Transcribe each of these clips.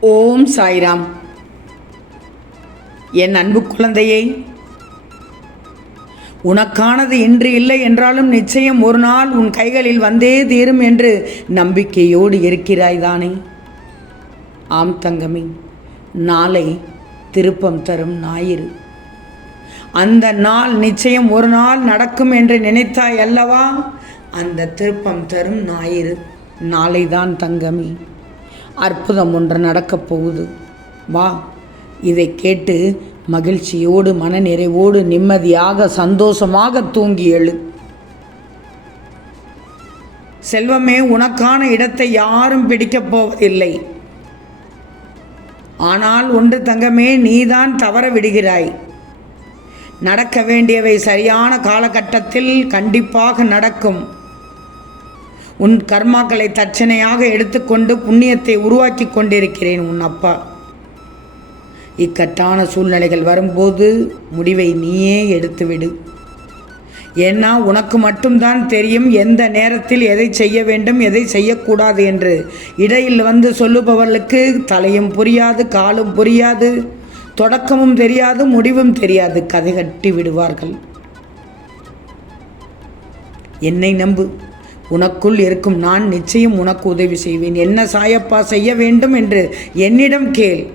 ஓம் சாய்ராம். என் அன்பு குழந்தையை உனக்கானது இன்று இல்லை என்றாலும் நிச்சயம் ஒரு நாள் உன் கைகளில் வந்தே தீரும் என்று நம்பிக்கையோடு இருக்கிறாய் தானே. ஆம் தங்கமி நாளை திருப்பம் தரும் ஞாயிறு. அந்த நாள் நிச்சயம் ஒரு நாள் நடக்கும் என்று நினைத்தாய் அல்லவா? அந்த திருப்பம் தரும் ஞாயிறு. நாளைதான் தங்கமி. அற்புதம் ஒன்று நடக்கப் போகுது. வா. இதை கேட்டு மகிழ்ச்சியோடு மனநிறைவோடு நிம்மதியாக சந்தோஷமாக தூங்கி எழு. செல்வமே உனக்கான இடத்தை யாரும் பிடிக்கப் போவதில்லை. ஆனால் ஒன்று தங்கமே நீதான் தவற விடுகிறாய். நடக்க வேண்டியவை சரியான காலகட்டத்தில் கண்டிப்பாக நடக்கும். உன் கர்மாக்களை தட்சணையாக எடுத்துக்கொண்டு புண்ணியத்தை உருவாக்கி கொண்டிருக்கிறேன் உன் அப்பா. இக்கட்டான சூழ்நிலைகள் வரும்போது முடிவை நீயே எடுத்துவிடு. ஏன்னா உனக்கு மட்டும்தான் தெரியும் எந்த நேரத்தில் எதை செய்ய வேண்டும் எதை செய்யக்கூடாது என்று. இடையில் வந்து சொல்லுபவர்களுக்கு தலையும் புரியாது காலும் புரியாது தொடக்கமும் தெரியாது முடிவும் தெரியாது. கதை கட்டி விடுவார்கள். என்னை நம்பு. உனக்குள் இருக்கும் நான் நிச்சயம் உனக்கு உதவி செய்வேன். என்ன சாயப்பா செய்ய வேண்டும் என்று என்னிடம் கேள்.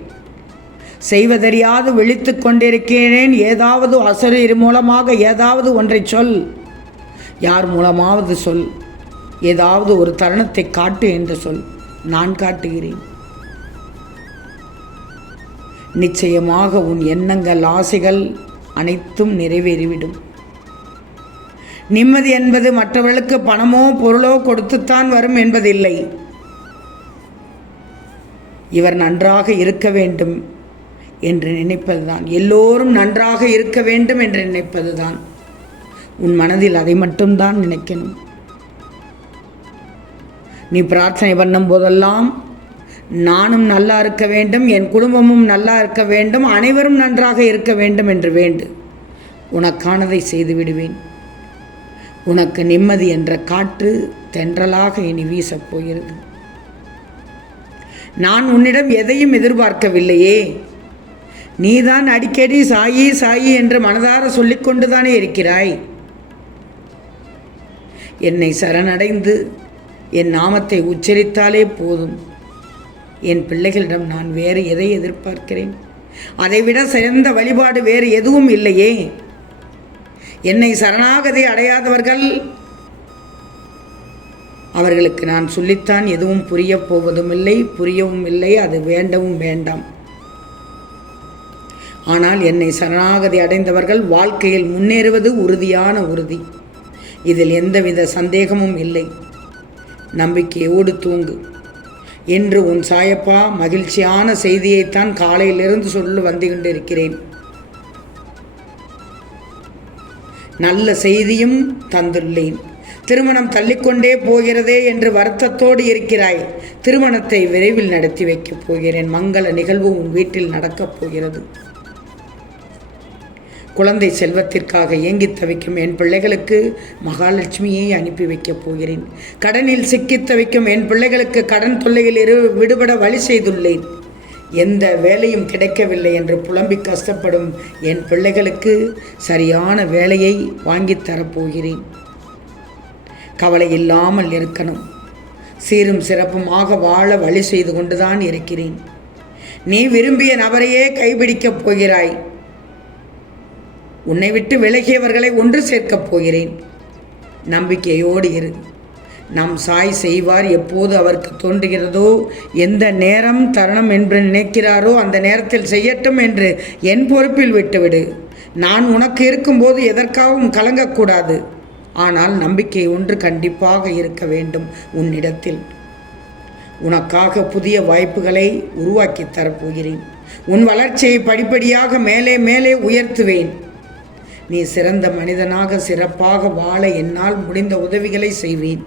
செய்வதறியாது விழித்து கொண்டிருக்கிறேன். ஏதாவது அசரீர் மூலமாக ஏதாவது ஒன்றை சொல். யார் மூலமாவது சொல். ஏதாவது ஒரு தருணத்தை காட்டு என்று சொல். நான் காட்டுகிறேன். நிச்சயமாக உன் எண்ணங்கள் ஆசைகள் அனைத்தும் நிறைவேறிவிடும். நிம்மதி என்பது மற்றவர்களுக்கு பணமோ பொருளோ கொடுத்துத்தான் வரும் என்பதில்லை. இவர் நன்றாக இருக்க வேண்டும் என்று நினைப்பதுதான். எல்லோரும் நன்றாக இருக்க வேண்டும் என்று நினைப்பதுதான். உன் மனதில் அதை மட்டும்தான் நினைக்கணும். நீ பிரார்த்தனை பண்ணும் போதெல்லாம் நானும் நல்லா இருக்க வேண்டும் என் குடும்பமும் நல்லா இருக்க வேண்டும் அனைவரும் நன்றாக இருக்க வேண்டும் என்று வேண்டு. உனக்கானதை செய்து விடுவேன். உனக்கு நிம்மதி என்ற காற்று தென்றலாக இனி வீசப் போகிறது. நான் உன்னிடம் எதையும் எதிர்பார்க்கவில்லையே. நீதான் அடிக்கடி சாயி சாயி என்று மனதார சொல்லிக்கொண்டுதானே இருக்கிறாய். என்னை சரணடைந்து என் நாமத்தை உச்சரித்தாலே போதும். என் பிள்ளைகளிடம் நான் வேறு எதை எதிர்பார்க்கிறேன்? அதைவிட சிறந்த வழிபாடு வேறு எதுவும் இல்லையே. என்னை சரணாகதி அடையாதவர்கள். அவர்களுக்கு நான் சொல்லித்தான் எதுவும் புரியப் போவதும் இல்லை புரியவும் இல்லை அது வேண்டவும் வேண்டாம். ஆனால் என்னை சரணாகதி அடைந்தவர்கள் வாழ்க்கையில் முன்னேறுவது உறுதியான உறுதி. இதில் எந்தவித சந்தேகமும் இல்லை. நம்பிக்கையோடு தூங்கு. என்று உன் சாயப்பா மகிழ்ச்சியான செய்தியைத்தான் காலையிலிருந்து சொல்ல வந்து கொண்டிருக்கிறேன். நல்ல செய்தியும் தந்துள்ளேன். திருமணம் தள்ளிக்கொண்டே போகிறதே என்று வருத்தத்தோடு இருக்கிறாய். திருமணத்தை விரைவில் நடத்தி வைக்கப் போகிறேன். மங்கள நிகழ்வு உன் வீட்டில் நடக்கப் போகிறது. குழந்தை செல்வத்திற்காக ஏங்கி தவிக்கும் என் பிள்ளைகளுக்கு மகாலட்சுமியை அனுப்பி வைக்கப் போகிறேன். கடனில் சிக்கித் தவிக்கும் என் பிள்ளைகளுக்கு கடன் தொல்லையில் இரு விடுபட வழி செய்துள்ளேன். எந்த வேலையும் கிடைக்கவில்லை என்று புலம்பி கஷ்டப்படும் என் பிள்ளைகளுக்கு சரியான வேலையை வாங்கித் தரப்போகிறேன். கவலை இல்லாமல் இருக்கணும். சீரும் சிறப்புமாக வாழ வழி செய்து கொண்டுதான் இருக்கிறேன். நீ விரும்பிய நபரையே கைபிடிக்கப் போகிறாய். உன்னை விட்டு விலகியவர்களை ஒன்று சேர்க்கப் போகிறேன். நம்பிக்கையோடு இரு. நம் சாய் செய்வார் எப்போது அவருக்கு தோன்றுகிறதோ எந்த நேரம் தருணம் என்று நினைக்கிறாரோ அந்த நேரத்தில் செய்யட்டும் என்று என் பொறுப்பில் விட்டுவிடு. நான் உனக்கு இருக்கும்போது எதற்காகவும் கலங்கக்கூடாது. ஆனால் நம்பிக்கை ஒன்று கண்டிப்பாக இருக்க வேண்டும் உன்னிடத்தில். உனக்காக புதிய வாய்ப்புகளை உருவாக்கி தரப்போகிறேன். உன் வளர்ச்சியை படிப்படியாக மேலே மேலே உயர்த்துவேன். நீ சிறந்த மனிதனாக சிறப்பாக வாழ என்னால் முடிந்த உதவிகளை செய்வேன்.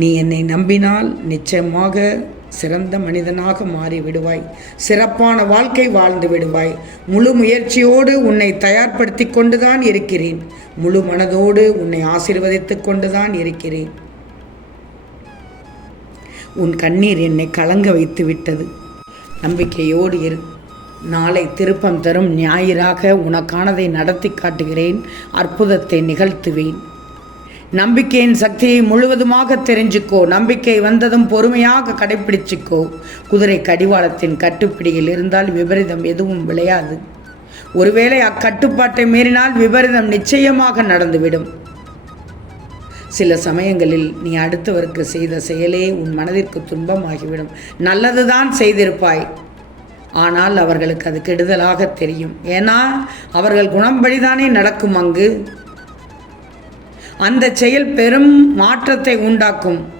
நீ என்னை நம்பினால் நிச்சயமாக சிறந்த மனிதனாக மாறி விடுவாய் சிறப்பான வாழ்க்கை வாழ்ந்து விடுவாய். முழு முயற்சியோடு உன்னை தயார்படுத்தி கொண்டுதான் இருக்கிறேன். முழு மனதோடு உன்னை ஆசீர்வதித்து கொண்டுதான் இருக்கிறேன். உன் கண்ணீர் என்னை கலங்க வைத்து விட்டது. நம்பிக்கையோடு இரு. நாளை திருப்பம் தரும் ஞாயிறாக உனக்கானதை நடத்தி காட்டுகிறேன். அற்புதத்தை நிகழ்த்துவேன். நம்பிக்கையின் சக்தியை முழுவதுமாக தெரிஞ்சுக்கோ. நம்பிக்கை வந்ததும் பொறுமையாக கடைப்பிடிச்சிக்கோ. குதிரை கடிவாளத்தின் கட்டுப்பிடியில் இருந்தால் விபரீதம் எதுவும் விளையாது. ஒருவேளை அக்கட்டுப்பாட்டை மீறினால் விபரீதம் நிச்சயமாக நடந்துவிடும். சில சமயங்களில் நீ அடுத்தவருக்கு செய்த செயலே உன் மனதிற்கு துன்பமாகிவிடும். நல்லதுதான் செய்திருப்பாய். ஆனால் அவர்களுக்கு அது கெடுதலாக தெரியும். ஏன்னா அவர்கள் குணம்படிதானே நடக்கும் அங்கு. அந்த செயல் பெரும் மாற்றத்தை உண்டாக்கும்.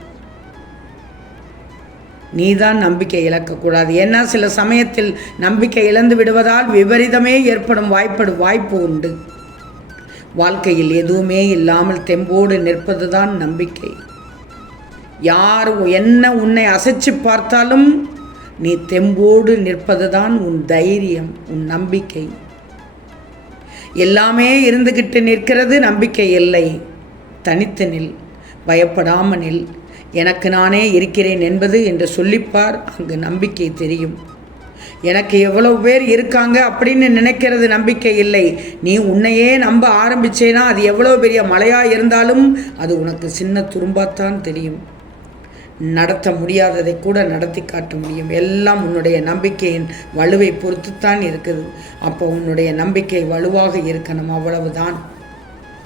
நீதான் நம்பிக்கை இழக்கக்கூடாது. ஏன்னா சில சமயத்தில் நம்பிக்கை இழந்து விடுவதால் விபரீதமே ஏற்படும் வாய்ப்படும் வாய்ப்பு உண்டு. வாழ்க்கையில் எதுவுமே இல்லாமல் தெம்போடு நிற்பதுதான் நம்பிக்கை. யார் என்ன உன்னை அசைச்சு பார்த்தாலும் நீ தெம்போடு நிற்பதுதான் உன் தைரியம் உன் நம்பிக்கை. எல்லாமே இருந்துக்கிட்டு நிற்கிறது நம்பிக்கை இல்லை. தனித்து நில் பயப்படாமல் நில் எனக்கு நானே இருக்கிறேன் என்பது என்று சொல்லிப்பார் அங்கு நம்பிக்கை தெரியும். எனக்கு எவ்வளவு பேர் இருக்காங்க அப்படின்னு நினைக்கிறது நம்பிக்கை இல்லை. நீ உன்னையே நம்ப ஆரம்பிச்சேனா? அது எவ்வளோ பெரிய மலையாக இருந்தாலும் அது உனக்கு சின்ன துரும்பாத்தான் தெரியும். நடத்த முடியாததை கூட நடத்தி காட்ட முடியும். எல்லாம் உன்னுடைய நம்பிக்கையின் வலுவை பொறுத்துத்தான் இருக்குது. அப்போ உன்னுடைய நம்பிக்கை வலுவாக இருக்கணும். அவ்வளவுதான்.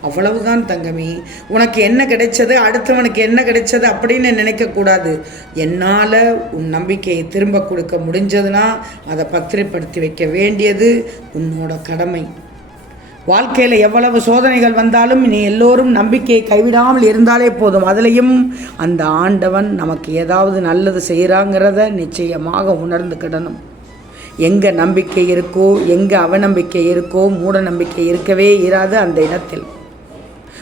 அவ்வளவுதான் தங்கமி. உனக்கு என்ன கிடைச்சது? அடுத்தவனுக்கு என்ன கிடைச்சது? அப்படின்னு நினைக்கக்கூடாது. என்னால் உன் நம்பிக்கையை திரும்ப கொடுக்க முடிஞ்சதுன்னா அதை பத்திரப்படுத்தி வைக்க வேண்டியது உன்னோட கடமை. வாழ்க்கையில் எவ்வளவு சோதனைகள் வந்தாலும் நீ எல்லோரும் நம்பிக்கையை கைவிடாமல் இருந்தாலே போதும். அதுலேயும் அந்த ஆண்டவன் நமக்கு ஏதாவது நல்லது செய்கிறாங்கிறத நிச்சயமாக உணர்ந்துக்கிடணும் எங்கே நம்பிக்கை இருக்கோ எங்கே அவநம்பிக்கை இருக்கோ மூட நம்பிக்கை இருக்கவே இராது அந்த இடத்தில்.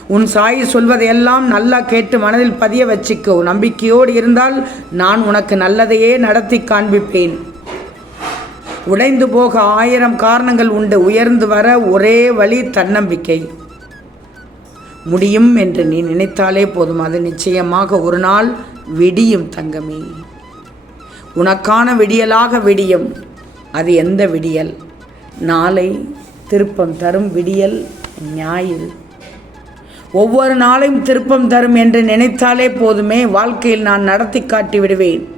உன் சாய் சொல்வதையெல்லாம் நல்லா கேட்டு மனதில் பதிய வச்சுக்கோ. நம்பிக்கையோடு இருந்தால் நான் உனக்கு நல்லதையே நடத்தி காண்பிப்பேன். உடைந்து போக ஆயிரம் காரணங்கள் உண்டு. உயர்ந்து வர ஒரே வழி தன்னம்பிக்கை. முடியும் என்று நீ நினைத்தாலே போதும். அது நிச்சயமாக ஒரு நாள் விடியும் தங்கமே. உனக்கான விடியலாக விடியும். அது எந்த விடியல்? நாளை திருப்பம் தரும் விடியல் ஞாயிறு. ஒவ்வொரு நாளையும் திருப்பம் தரும் என்று நினைத்தாலே போதுமே வாழ்க்கையில் நான் நடத்தி காட்டி விடுவேன்.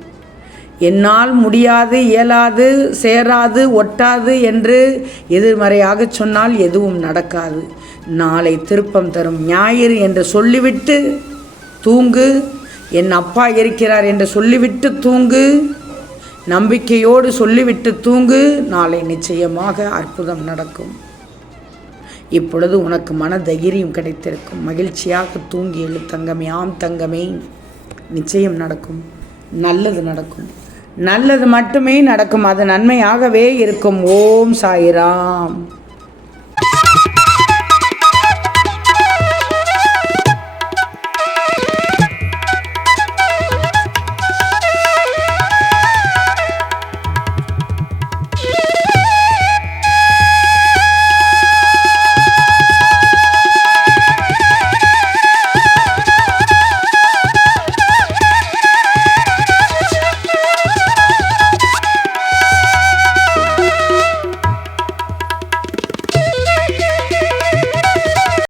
என்னால் முடியாது இயலாது சேராது ஒட்டாது என்று எதிர்மறையாக சொன்னால் எதுவும் நடக்காது. நாளை திருப்பம் தரும் ஞாயிறு என்று சொல்லிவிட்டு தூங்கு. என் அப்பா இருக்கிறார் என்று சொல்லிவிட்டு தூங்கு. நம்பிக்கையோடு சொல்லிவிட்டு தூங்கு. நாளை நிச்சயமாக அற்புதம் நடக்கும். இப்பொழுது உனக்கு மன தைரியம் கிடைத்திருக்கும். மகிழ்ச்சியாக தூங்கி எழு தங்கமே. ஆம் தங்கமே. நிச்சயம் நடக்கும். நல்லது நடக்கும். நல்லது மட்டுமே நடக்கும். அது நன்மையாகவே இருக்கும். ஓம் சாயிராம்.